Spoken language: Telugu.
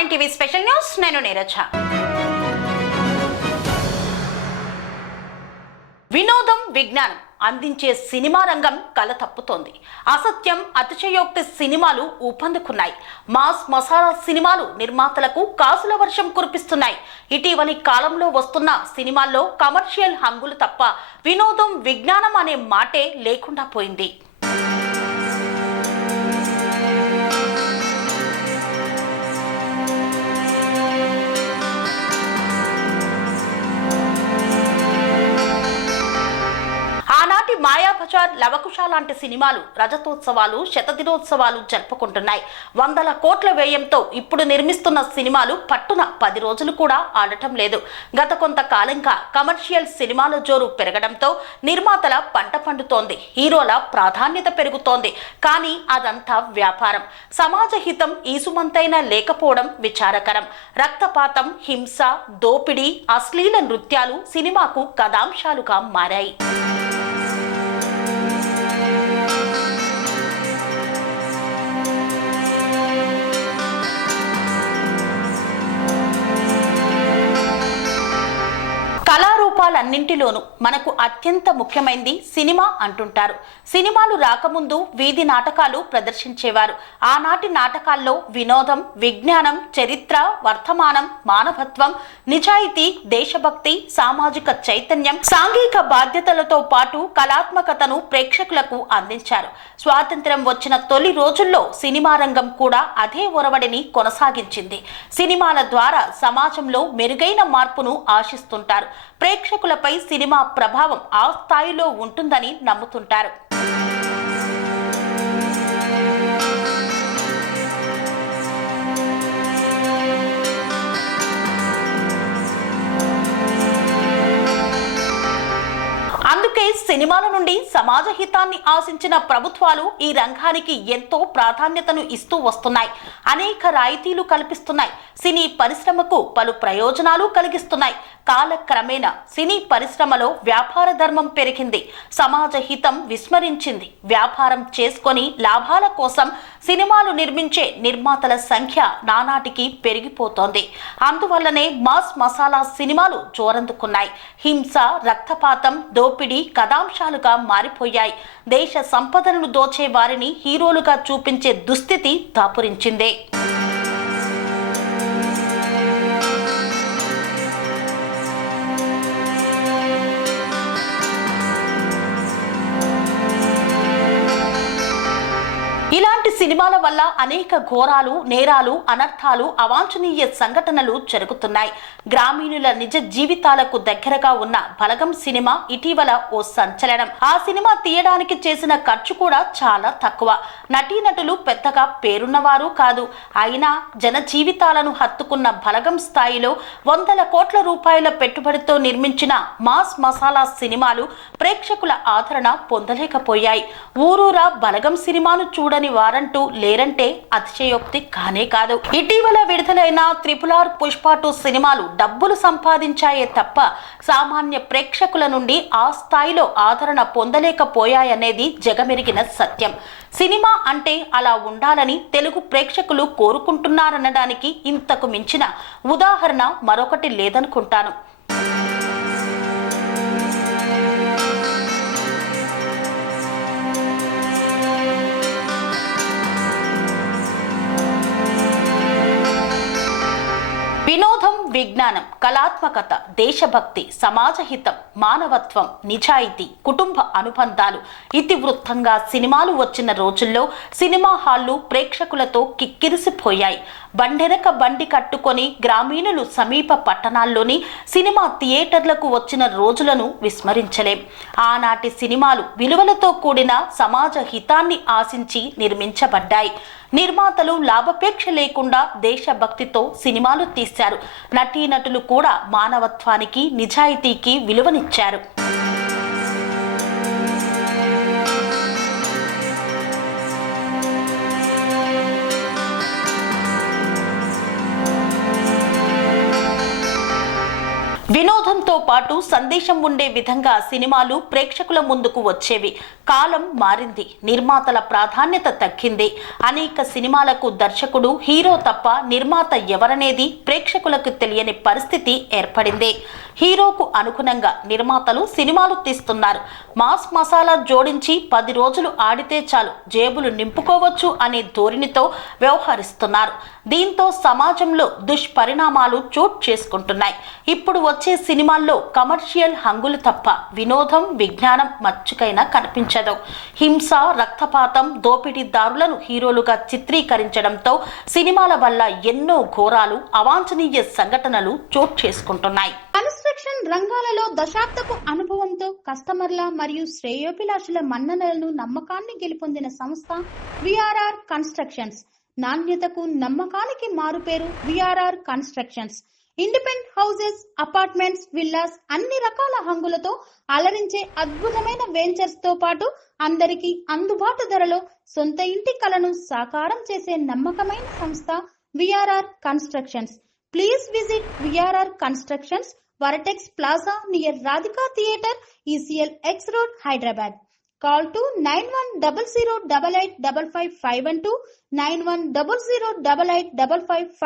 మార్నింగ్ టీవీ స్పెషల్ న్యూస్ నేను నీరజ. వినోదం, విజ్ఞానం అందించే సినిమా రంగం కల తప్పుతోంది. అసత్యం, అతిశయోక్తి సినిమాలు ఊపందుకున్నాయి. మాస్ మసాలా సినిమాలు నిర్మాతలకు కాసుల వర్షం కురిపిస్తున్నాయి. ఇటీవలి కాలంలో వస్తున్న సినిమాల్లో కమర్షియల్ హంగులు తప్ప వినోదం, విజ్ఞానం అనే మాటే లేకుండా పోయింది. మాయాబజార్, లవకుశ లాంటి సినిమాలు రజతోత్సవాలు, శతదినోత్సవాలు జరుపుకుంటున్నాయి. వందల కోట్ల వ్యయంతో ఇప్పుడు నిర్మిస్తున్న సినిమాలు పట్టున 10 రోజులు కూడా ఆడటం లేదు. గత కొంతకాలంగా కమర్షియల్ సినిమాల జోరు పెరగడంతో నిర్మాతల పంట పండుతోంది. హీరోల ప్రాధాన్యత పెరుగుతోంది. కానీ అదంతా వ్యాపారం. సమాజ హితం ఈసుమంతైనా లేకపోవడం విచారకరం. రక్తపాతం, హింస, దోపిడీ, అశ్లీల నృత్యాలు సినిమాకు కథాంశాలుగా మారాయి. కళారూపాలన్నింటిలోనూ మనకు అత్యంత ముఖ్యమైనది సినిమా అంటుంటారు. సినిమాలు రాకముందు వీధి నాటకాలు ప్రదర్శించేవారు. ఆనాటి నాటకాల్లో వినోదం, విజ్ఞానం, చరిత్ర, వర్తమానం, మానవత్వం, నిజాయితీ, దేశభక్తి, సామాజిక చైతన్యం, సాంఘిక బాధ్యతలతో పాటు కళాత్మకతను ప్రేక్షకులకు అందించారు. స్వాతంత్ర్యం వచ్చిన తొలి రోజుల్లో సినిమా రంగం కూడా అదే ఒరవడిని కొనసాగించింది. సినిమాల ద్వారా సమాజంలో మెరుగైన మార్పును ఆశిస్తుంటారు. ప్రేక్షకులపై సినిమా ప్రభావం ఆ స్థాయిలో ఉంటుందని నమ్ముతుంటారు. అందుకే సినిమాల నుండి సమాజ హితాన్ని ఆశించిన ప్రభుత్వాలు ఈ రంగానికి ఎంతో ప్రాధాన్యతను ఇస్తూ వస్తున్నాయి. అనేక రాయితీలు కల్పిస్తున్నాయి. సినీ పరిశ్రమకు పలు ప్రయోజనాలు కలిగిస్తున్నాయి. కాలక్రమేణా సినీ పరిశ్రమలో వ్యాపార ధర్మం పెరిగింది. సమాజ హితం విస్మరించింది. వ్యాపారం చేసుకొని లాభాల కోసం సినిమాలు నిర్మించే నిర్మాతల సంఖ్య నానాటికి పెరిగిపోతోంది. అందువల్లనే మాస్ మసాలా సినిమాలు జోరందుకున్నాయి. హింస, రక్తపాతం, దోపిడీ కథాంశాలుగా మారిపోయాయి. దేశ సంపదలను దోచే వారిని హీరోలుగా చూపించే దుస్థితి దాపురించిందే. ఇలాంటి సినిమాల వల్ల అనేక ఘోరాలు, నేరాలు, అనర్థాలు, అవాంఛనీయ సంఘటనలు జరుగుతున్నాయి. గ్రామీణుల నిజ జీవితాలకు దగ్గరగా ఉన్న బలగం సినిమా ఇటీవల ఓ సంచలనం. ఆ సినిమా తీయడానికి చేసిన ఖర్చు కూడా చాలా తక్కువ. నటీనటులు పెద్దగా పేరున్నవారు కాదు. అయినా జన జీవితాలను హత్తుకున్న బలగం స్థాయిలో వందల కోట్ల రూపాయల పెట్టుబడితో నిర్మించిన మాస్ మసాలా సినిమాలు ప్రేక్షకుల ఆదరణ పొందలేకపోయాయి. ఊరూరా బలగం సినిమాను చూడని వారంటూ లేరంటే అతిశయోక్తి కానే కాదు. ఇటీవల విడుదలైన RRR, పుష్ప 2 సినిమాలు డబ్బులు సంపాదించాయే తప్ప సామాన్య ప్రేక్షకుల నుండి ఆ స్థాయిలో ఆదరణ పొందలేకపోయాయనేది జగమెరిగిన సత్యం. సినిమా అంటే అలా ఉండాలని తెలుగు ప్రేక్షకులు కోరుకుంటున్నారనడానికి ఇంతకు మించిన ఉదాహరణ మరొకటి లేదనుకుంటాను. వినోదం, విజ్ఞానం, కళాత్మకత, దేశభక్తి, సమాజహితం, మానవత్వం, నిజాయితీ, కుటుంబ అనుబంధాలు ఇతివృత్తంగా సినిమాలు వచ్చిన రోజుల్లో సినిమా హాళ్లు ప్రేక్షకులతో కిక్కిరిసిపోయాయి. బండెనక బండి కట్టుకొని గ్రామీణులు సమీప పట్టణాల్లోని సినిమా థియేటర్లకు వచ్చిన రోజులను విస్మరించలేం. ఆనాటి సినిమాలు విలువలతో కూడిన సమాజ హితాన్ని ఆశించి నిర్మించబడ్డాయి. నిర్మాతలు లాభాపేక్ష లేకుండా దేశభక్తితో సినిమాలు తీశారు. నటీనటులు కూడా మానవత్వానికి, నిజాయితీకి విలువనిచ్చారు. వినోదంతో పాటు సందేశం ఉండే విధంగా సినిమాలు ప్రేక్షకుల ముందుకు వచ్చేవి. కాలం మారింది, నిర్మాతల ప్రాధాన్యత తగ్గింది. అనేక సినిమాలకు దర్శకుడు, హీరో తప్ప నిర్మాత ఎవరనేది ప్రేక్షకులకు తెలియని పరిస్థితి ఏర్పడింది. హీరోకు అనుగుణంగా నిర్మాతలు సినిమాలు తీస్తున్నారు. మాస్ మసాలా జోడించి 10 రోజులు ఆడితే చాలు జేబులు నింపుకోవచ్చు అనే ధోరణితో వ్యవహరిస్తున్నారు. దీంతో సమాజంలో దుష్పరిణామాలు చోటు చేసుకుంటున్నాయి. ఇప్పుడు వచ్చే సినిమాల్లో కమర్షియల్ హంగులు తప్ప వినోదం, విజ్ఞానం మచ్చుకైనా కనిపించదు. హింస, రక్తపాతం, దోపిడీదారులను హీరోలుగా చిత్రీకరించడంతో సినిమాల వల్ల ఎన్నో ఘోరాలు, అవాంఛనీయ సంఘటనలు చోటు చేసుకుంటున్నాయి. కన్స్ట్రక్షన్ రంగాలలో దశాబ్దపు అనుభవంతో కస్టమర్ల మరియు శ్రేయోభిలాషుల మన్ననలను, నమ్మకాన్ని గెలుపొందిన సంస్థ విఆర్ఆర్ కన్స్ట్రక్షన్స్. నాణ్యతకు, నమ్మకానికి మారుపేరు VRR constructions. Independent houses, apartments, villas అన్ని రకాల హంగులతో అలరించే అద్భుతమైన వెంచర్స్ తో పాటు అందరికీ అందుబాటు ధరలో సొంత ఇంటి కలను సాకారం చేసే నమ్మకమైన సంస్థ VRR constructions. Please visit VRR constructions, Varatex Plaza near Radhika Theatre, ECL X Road, Hyderabad. Call to 9100885551 9100885559.